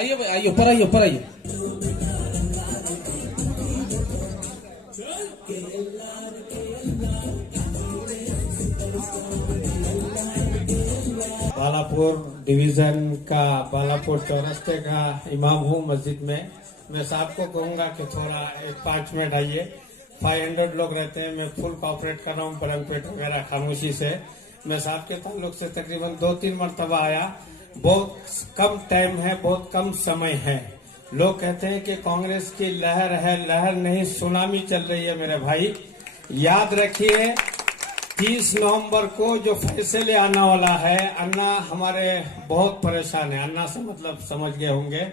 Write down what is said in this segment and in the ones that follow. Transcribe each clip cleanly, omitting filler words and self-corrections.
आइए भाई, आइए ऊपर, आइए ऊपर, आइए। बालापुर डिवीजन का बालापुर चौरस्ते का इमाम हूँ मस्जिद में। मैं साहब को कहूंगा कि थोड़ा 5 मिनट आइए। 500 लोग रहते हैं, मैं फुल कॉपरेट कर रहा हूँ बरंगपेट वगैरह खामोशी से। मैं साहब के ताल्लुक से तकरीबन 2-3 मरतबा आया। बहुत कम टाइम है, बहुत कम समय है। लोग कहते हैं कि कांग्रेस की लहर है, लहर नहीं सुनामी चल रही है मेरे भाई। याद रखिए 30 नवंबर को जो फैसले आने वाला है, अन्ना हमारे बहुत परेशान है। अन्ना से मतलब समझ गए होंगे,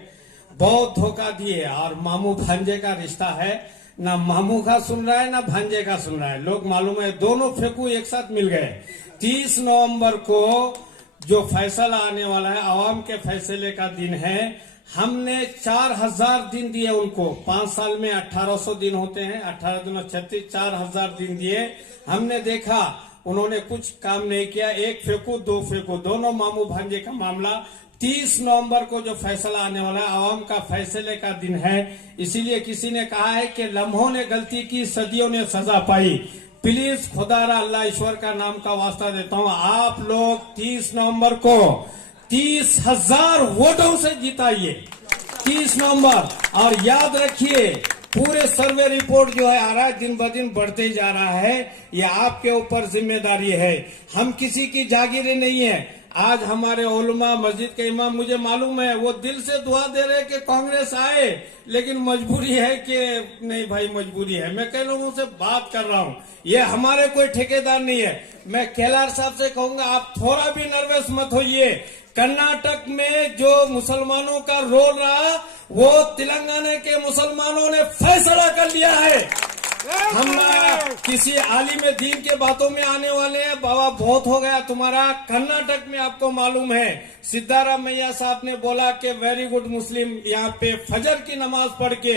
बहुत धोखा दिए। और मामू भांजे का रिश्ता है, ना मामू का सुन रहा है ना भांजे का सुन रहा है। लोग मालूम है दोनों फेंकू एक साथ मिल गए। 30 नवंबर को जो फैसला आने वाला है, आवाम के फैसले का दिन है। हमने 4000 दिन दिए उनको। 5 साल में 1800 दिन होते हैं, 18 दिनों 36, 4000 दिन दिए। हमने देखा उन्होंने कुछ काम नहीं किया। एक फेंकू दो फेंकू, दोनों मामू भांजे का मामला। 30 नवंबर को जो फैसला आने वाला है, आवाम का फैसले का दिन है। इसीलिए किसी ने कहा है कि लम्हों ने गलती की, सदियों ने सजा पाई। प्लीज खुदारा अल्लाह ईश्वर का नाम का वास्ता देता हूं, आप लोग 30 नवंबर को 30,000 वोटों से जिताइए। 30 नवंबर। और याद रखिए पूरे सर्वे रिपोर्ट जो है आ रहा है, दिन ब दिन बढ़ते ही जा रहा है। ये आपके ऊपर जिम्मेदारी है, हम किसी की जागीरें नहीं है। आज हमारे उलमा, मस्जिद के इमाम, मुझे मालूम है वो दिल से दुआ दे रहे कि कांग्रेस आए, लेकिन मजबूरी है कि नहीं भाई, मजबूरी है। मैं कई लोगों से बात कर रहा हूँ, ये हमारे कोई ठेकेदार नहीं है। मैं केलार साहब से कहूंगा आप थोड़ा भी नर्वस मत होइए। कर्नाटक में जो मुसलमानों का रोल रहा, वो तेलंगाना के मुसलमानों ने फैसला कर लिया है। हम किसी आलिम दीन के बातों में आने वाले हैं, बाबा बहुत हो गया तुम्हारा। कर्नाटक में आपको मालूम है सिद्धाराम मैया साहब ने बोला कि वेरी गुड मुस्लिम, यहाँ पे फजर की नमाज पढ़ के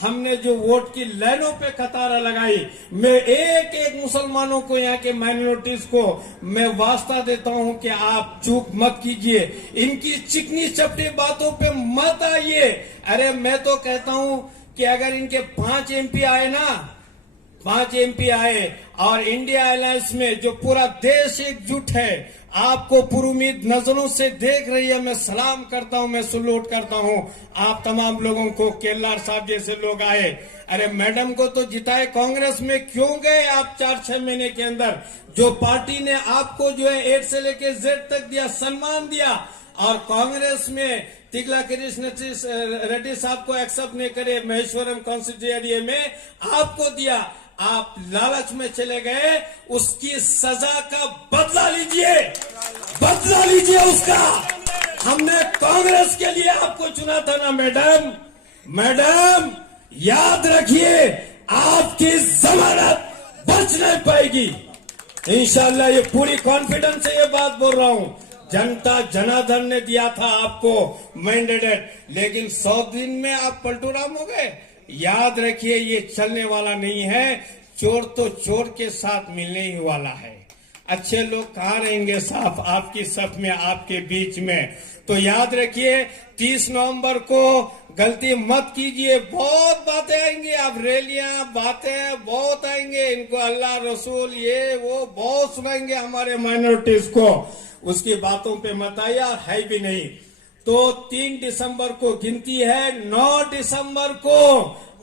हमने जो वोट की लाइनों पे कतारा लगाई। मैं एक एक मुसलमानों को, यहाँ के माइनॉरिटीज को मैं वास्ता देता हूँ कि आप चूक मत कीजिए, इनकी चिकनी चपटी बातों पे मत आइए। अरे मैं तो कहता हूँ कि अगर इनके 5 MP आए ना, 5 MP आए और इंडिया अलायंस में जो पूरा देश एकजुट है, आपको पुरुमीद नजरों से देख रही है, मैं सलाम करता हूं, मैं सलूट करता हूं आप तमाम लोगों को। केलार साहब जैसे लोग आए, अरे मैडम को तो जिताए, कांग्रेस में क्यों गए आप 4-6 महीने के अंदर? जो पार्टी ने आपको जो है A से लेके Z तक दिया, सम्मान दिया, और कांग्रेस में तिगला कृष्ण रेड्डी साहब को एक्सेप्ट नहीं करे, महेश्वरम कॉन्स्टिट्यूएंसी में आपको दिया, आप लालच में चले गए। उसकी सजा का बदला लीजिए, बदला लीजिए उसका। हमने कांग्रेस के लिए आपको चुना था ना मैडम। मैडम याद रखिए आपकी जमानत बच नहीं पाएगी इंशाल्लाह। ये पूरी कॉन्फिडेंस से ये बात बोल रहा हूं। जनता जनार्दन ने दिया था आपको मैंडेट, लेकिन 100 दिन में आप पलटूराम हो गए। याद रखिए ये चलने वाला नहीं है। चोर तो चोर के साथ मिलने ही वाला है। अच्छे लोग कहाँ रहेंगे साहब आपकी सफ में, आपके बीच में? तो याद रखिए 30 नवंबर को गलती मत कीजिए। बहुत बातें आएंगी, अब रैलियां बातें बहुत आएंगे, इनको अल्लाह रसूल ये वो बहुत सुनाएंगे हमारे माइनॉरिटीज को। उसकी बातों पे मत आइए, और है भी नहीं। तो 3 दिसंबर को गिनती है, 9 दिसंबर को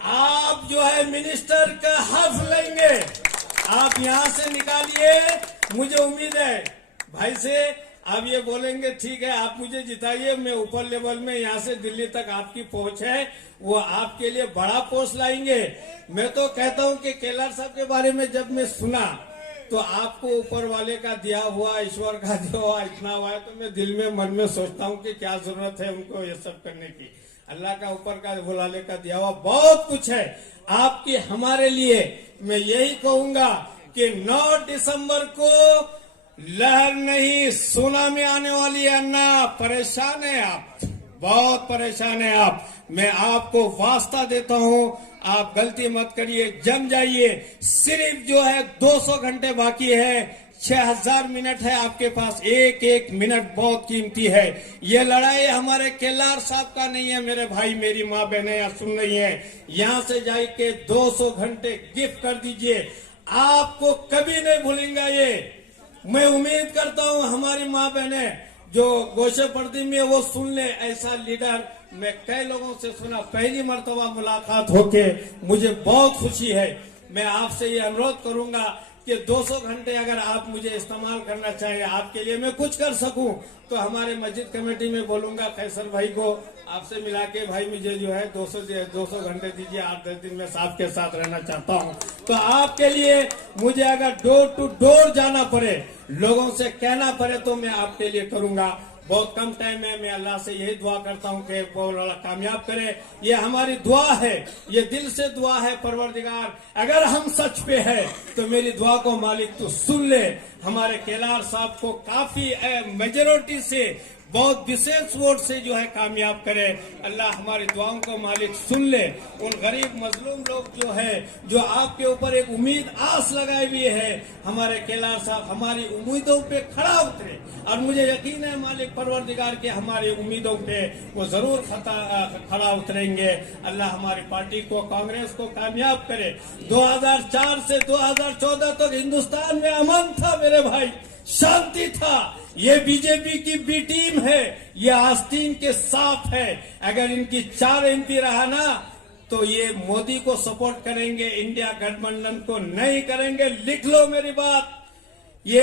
आप जो है मिनिस्टर का हल्फ लेंगे। आप यहां से निकालिए, मुझे उम्मीद है भाई से आप ये बोलेंगे ठीक है आप मुझे जिताइए, मैं ऊपर लेवल में यहाँ से दिल्ली तक आपकी पहुंच है, वो आपके लिए बड़ा पोस्ट लाएंगे। मैं तो कहता हूं कि केलार साहब के बारे में जब मैं सुना तो आपको ऊपर वाले का दिया हुआ, ईश्वर का दिया हुआ इतना हुआ है, तो मैं दिल में मन में सोचता हूँ कि क्या जरूरत है उनको ये सब करने की। अल्लाह का ऊपर का बुलाने का दिया हुआ बहुत कुछ है आपकी हमारे लिए। मैं यही कहूंगा कि 9 दिसंबर को लहर नहीं सुनामी आने वाली है। अन्ना परेशान है आप, बहुत परेशान है आप। मैं आपको वास्ता देता हूं, आप गलती मत करिए, जम जाइए। सिर्फ जो है 200 घंटे बाकी है, 6000 मिनट है आपके पास, एक एक मिनट बहुत कीमती है। ये लड़ाई हमारे केलार साहब का नहीं है मेरे भाई, मेरी माँ बहनें यहाँ सुन रही हैं। यहाँ से जाके 200 घंटे गिफ्ट कर दीजिए, आपको कभी नहीं भूलेंगे ये। मैं उम्मीद करता हूँ हमारी माँ बहनें जो गोशे पर्दी में वो सुन ले। ऐसा लीडर मैं कई लोगों से सुना, पहली मर्तबा मुलाकात होके मुझे बहुत खुशी है। मैं आपसे ये अनुरोध करूंगा कि 200 घंटे अगर आप मुझे इस्तेमाल करना चाहिए, आपके लिए मैं कुछ कर सकूं, तो हमारे मस्जिद कमेटी में बोलूंगा कैसर भाई को आपसे मिला के, भाई मुझे जो है 200 घंटे दीजिए, 8-10 दिन में साहब के साथ रहना चाहता हूं। तो आपके लिए मुझे अगर डोर टू डोर जाना पड़े, लोगों से कहना पड़े, तो मैं आपके लिए करूंगा। बहुत कम टाइम है, मैं अल्लाह से यही दुआ करता हूं कि वो कामयाब करे। ये हमारी दुआ है, ये दिल से दुआ है। परवरदिगार अगर हम सच पे है तो मेरी दुआ को मालिक तो सुन ले। हमारे केलार साहब को काफी मेजोरिटी से, बहुत विशेष वोट से जो है कामयाब करे। अल्लाह हमारी दुआओं को मालिक सुन ले। उन गरीब मजलूम लोग जो है, जो आपके ऊपर एक उम्मीद आस लगाए हुए है, हमारे केलार साहब हमारी उम्मीदों पे खड़ा उतरे, और मुझे यकीन है मालिक परवरदिगार के हमारी उम्मीदों पे वो जरूर खड़ा उतरेंगे। अल्लाह हमारी पार्टी को, कांग्रेस को कामयाब करे। 2004 से 2014 तक हिंदुस्तान में अमन था मेरे भाई, शांति था। ये बीजेपी की बी टीम है, ये आस्तीन के साथ है। अगर इनकी 4 MP रहा ना, तो ये मोदी को सपोर्ट करेंगे, इंडिया गठबंधन को नहीं करेंगे। लिख लो मेरी बात। ये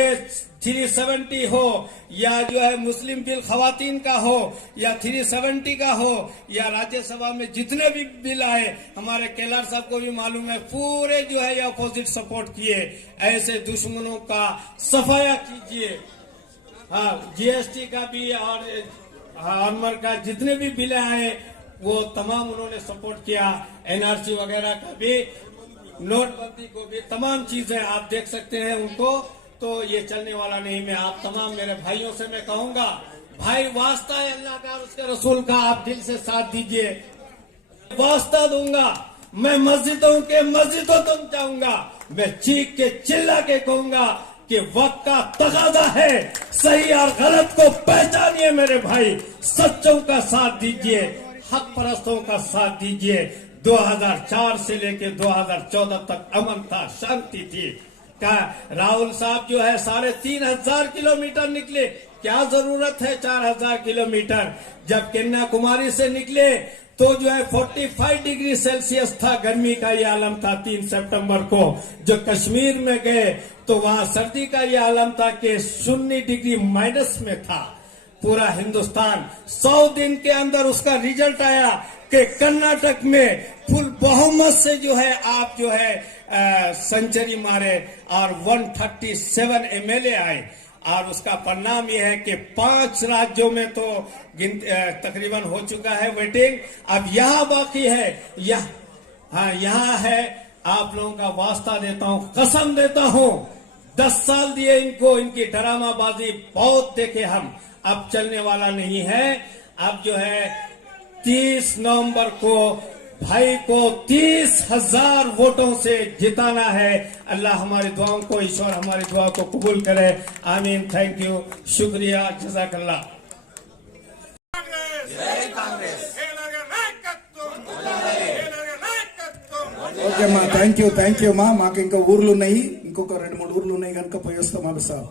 370 हो या जो है मुस्लिम बिल खवातीन का हो या 370 का हो या राज्यसभा में जितने भी बिल आए, हमारे केलार साहब को भी मालूम है, पूरे जो है ये अपोजिट सपोर्ट किए। ऐसे दुश्मनों का सफाया कीजिए। हाँ, GST का भी और आर्मर का जितने भी बिल आए वो तमाम उन्होंने सपोर्ट किया। NRC वगैरह का भी, नोटबंदी को भी, तमाम चीजें आप देख सकते हैं उनको। तो ये चलने वाला नहीं। मैं आप तमाम मेरे भाइयों से मैं कहूंगा, भाई वास्ता है अल्लाह का और उसके रसूल का, आप दिल से साथ दीजिए। वास्ता दूंगा, मैं मस्जिदों के मस्जिदों तक जाऊंगा, मैं चीख के चिल्ला के कहूंगा कि वक्त का तकाजा है, सही और गलत को पहचानिए मेरे भाई, सच्चों का साथ दीजिए, हक परस्तों का साथ दीजिए। 2004 से लेके 2014 तक अमन था, शांति थी। क्या राहुल साहब जो है 3500 किलोमीटर निकले, क्या जरूरत है 4000 किलोमीटर? जब कन्याकुमारी से निकले तो जो है 45 डिग्री सेल्सियस था, गर्मी का ये आलम था 3 सितंबर को। जो कश्मीर में गए तो वहां सर्दी का ये आलम था कि 0 डिग्री माइनस में था पूरा हिंदुस्तान। 100 दिन के अंदर उसका रिजल्ट आया कि कर्नाटक में फुल बहुमत से जो है आप जो है सेंचुरी मारे और 137 MLA आए। और उसका परिणाम यह है कि 5 राज्यों में तो तकरीबन हो चुका है वेटिंग। अब यहाँ बाकी है, यहाँ है। आप लोगों का वास्ता देता हूँ, कसम देता हूँ, 10 साल दिए इनको, इनकी ड्रामाबाजी बहुत देखे हम। अब चलने वाला नहीं है। अब जो है 30 नवंबर को भाई को 30,000 वोटों से जिताना है। अल्लाह हमारी दुआओं को, ईश्वर हमारी दुआ को कबूल करे। आमीन। थैंक यू, शुक्रिया, जज़ाकल्लाह। ఓకే మా, థ్యాంక్ యూ మా. మాకు ఇంకా ఊర్లు ఉన్నాయి, ఇంకొక 2-3 ఊర్లు ఉన్నాయి కనుక పోయి వస్తాం.